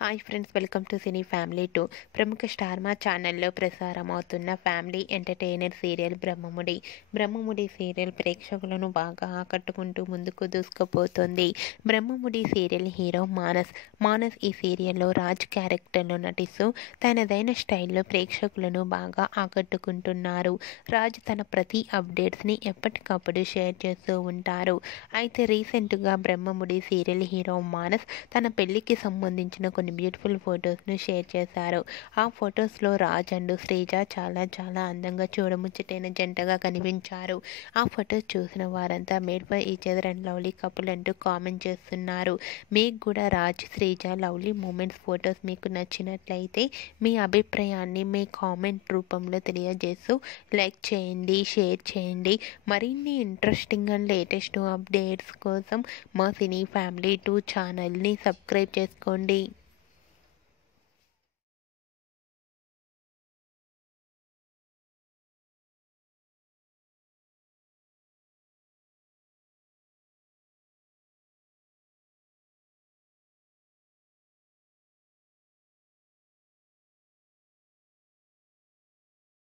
Hi friends, welcome to cine family 2. ప్రముఖ star మా ఛానల్లో ప్రసారం అవుతున్న family entertainer serial Brahmamudi serial ప్రేక్షకులను బాగా ఆకట్టుకుంటూ ముందుకు దూసుకుపోతుంది. బ్రహ్మముడి సీరియల్ హీరో మానస్ ఈ సీరియల్లో రాజ్ క్యారెక్టర్లో నటిస్తూ తనదైన స్టైల్లో ప్రేక్షకులను బాగా ఆకట్టుకుంటున్నారు. రాజ్ తన ప్రతి అప్డేట్స్ని ఎప్పటికప్పుడు షేర్ చేస్తూ ఉంటారు. అయితే రీసెంట్గా బ్రహ్మముడి సీరియల్ హీరో మానస్ తన పెళ్లికి సంబంధించిన కొన్ని బ్యూటిఫుల్ ఫొటోస్ను షేర్ చేశారు. ఆ ఫొటోస్లో రాజ్ అండ్ శ్రీజ చాలా చాలా అందంగా చూడముచ్చటైన జంటగా కనిపించారు. ఆ ఫొటోస్ చూసిన వారంతా made for each other and lovely couple అంటూ కామెంట్ చేస్తున్నారు. మీకు కూడా Raj Sreeja lovely moments photos మీకు నచ్చినట్లయితే మీ అభిప్రాయాన్ని మీ కామెంట్ రూపంలో తెలియజేస్తూ లైక్ చేయండి, షేర్ చేయండి. మరిన్ని ఇంట్రెస్టింగ్ అండ్ లేటెస్ట్ అప్డేట్స్ కోసం మా సినీ ఫ్యామిలీ 2 ఛానల్ని సబ్స్క్రైబ్ చేసుకోండి.